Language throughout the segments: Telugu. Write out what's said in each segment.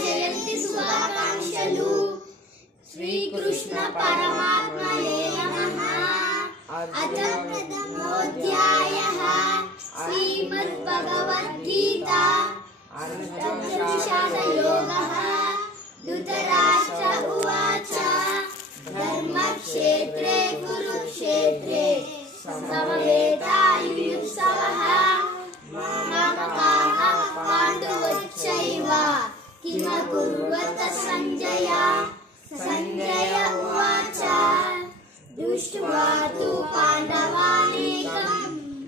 జయంతి శుభాకాంక్షలు. శ్రీకృష్ణ పరమాత్మనే నమః. అథ ప్రథమోऽధ్యాయః శ్రీమద్భగవద్గీతా అష్టమవింశతియోగः. ధృతరాష్ట్ర ఉవాచ ధర్మక్షేత్రే కురుక్షేత్రే సమవేతాయుయుత్సవః మామకాః పాండవశ్చైవ కిమకుర్వత సంజయ. సంజయ ఉవాచ దృష్ట్వా తు పాండవానేకం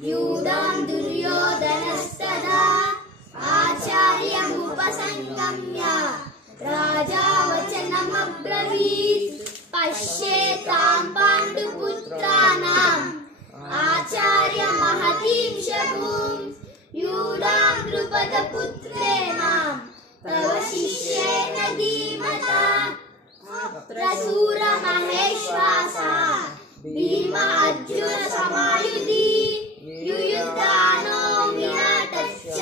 వ్యూఢం దుర్యోధనస్తదా ఆచార్యముపసంగమ్య రాజా వచనమబ్రవీత్. పశ్యేతాం పాండుపుత్రాణాం ఆచార్య మహతీం శభూం యూఢాం ద్రుపదపుత్రేణ తవ శిష్యేన ధీమతా. ప్రసూర మహేశ్వాస భీమ అర్జున సమాయుధి యుయుధానో విరాటశ్చ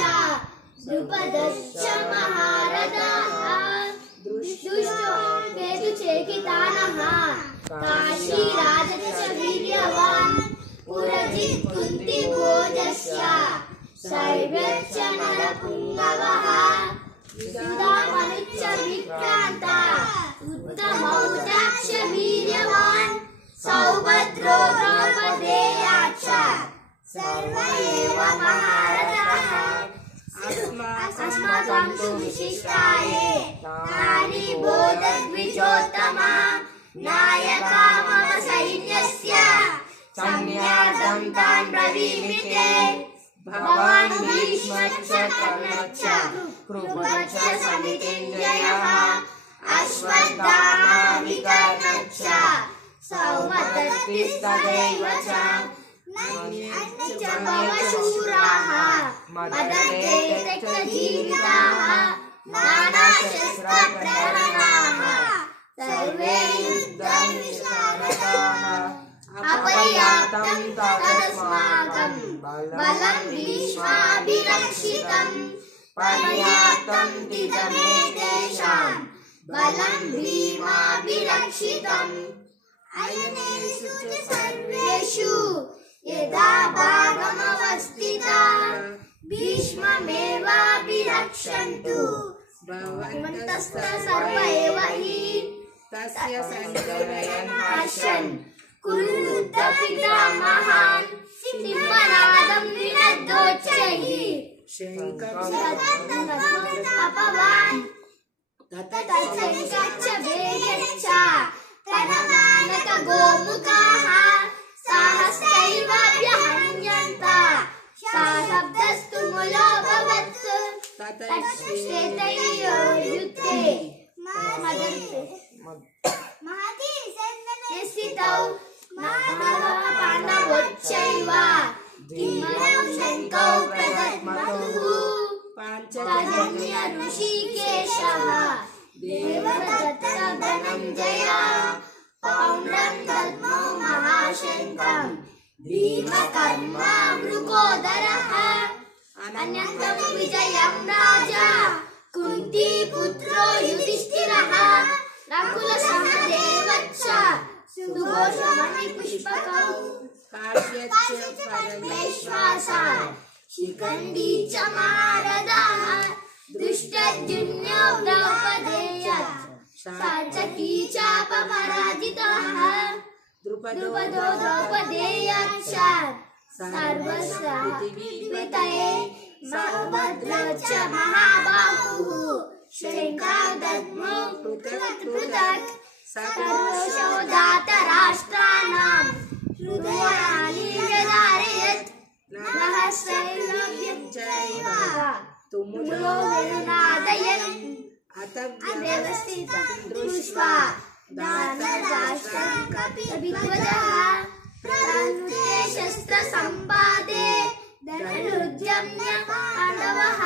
ద్రుపదశ్చ మహారథః. దృష్టో కేతుచేకితానః కాశీరాజ చ వీర్యవాన్ పురజిత్ కుంతిభోజస్య శైవ్యశ్చ నరపుంగవః. యుధామనుశ్చ విక్రాంత ఉత్తమౌజాక్ష వీర్యవాన్ సౌభద్రో ద్రౌపదేయాశ్చ సర్వ ఏవ మహారథః. అస్మాకంతు విశిష్టాయే తాని బోధద్విజోత్తమా నాయకా మమ సైన్యస్య సంజ్ఞార్థం తాన్ బ్రవీమి తే. భవాన్ భీష్మశ్చ కర్ణశ్చ కృపశ్చ సమితింజయః అశ్వత్థామా వికర్ణశ్చ సౌమదత్తిస్తథైవ చ. అన్యశ్చ భవశూరాः మదతే త్యక్తజీవితాः నానాశస్త్రప్రహరణాः సర్వే యుద్ధవిశారదాः. అపర్యాప్తం తదస్మాకం బలం భీష్మాభిరక్షితం పర్యాప్తం తిదమే తేషాం బలం భీమాభిరక్షితం. అయనేషు చ సర్వేషు యదా భాగమవస్థితాః భీష్మమేవాభిరక్షन्तు భవంతస్త సర్వ ఏవ హి తస్య సంజయన్ హర్షన్ కురుద్ధ పితామహాన్ సింహనాదం వినద్దోచ్చైః అపవాన్ తతశ్చ వేగశ్చ తనమానక గోముఖాః సాహసైవాభ్యహన్యంత సాశబ్దస్తు ములోభవత్. తతశ్చేతయో యుద్ధే మహతి స్థితౌ మాధవః పాండవశ్చైవ కిమరం శంకౌ ప్రదద్మతుః. పాంచజన్య ఋషికేశః దేవదత్త ధనంజయః పౌండ్రం దద్మౌ మహాశంకం భీమకర్మా మృగోదరః. అనంతం విజయం రాజా కుంతీపుత్రో యుధిష్ఠిరః నకుల సహదేవశ్చ సుఘోషమణి పుష్పకౌ కాశ్యశ్చ పరమేశ్వాస శిఖండీ చ మహారథः దృష్టద్యుమ్నో ద్రౌపదేయాశ్చ సాత్యకీ చాపరాజితः. ద్రుపదో ద్రౌపదేయాశ్చ సర్వస్వ పృథివీపతయే సౌభద్రశ్చ మహాబాహుః శంఖాదద్మౌ పృథక్ పృథక్ సర్వశో ధాతరాష్ట్రాణాం హృదయాని వ్యధారయత్ నహస్రైర్నవ్యం చైవ తుములో వినాదయన్. అవ్యవస్థితం దృష్ట్వా దానరాష్ట్రం కపిధ్వజः ప్రవృత్తే శస్త్ర సంపాదే ధనుర్జమ్య పాండవः.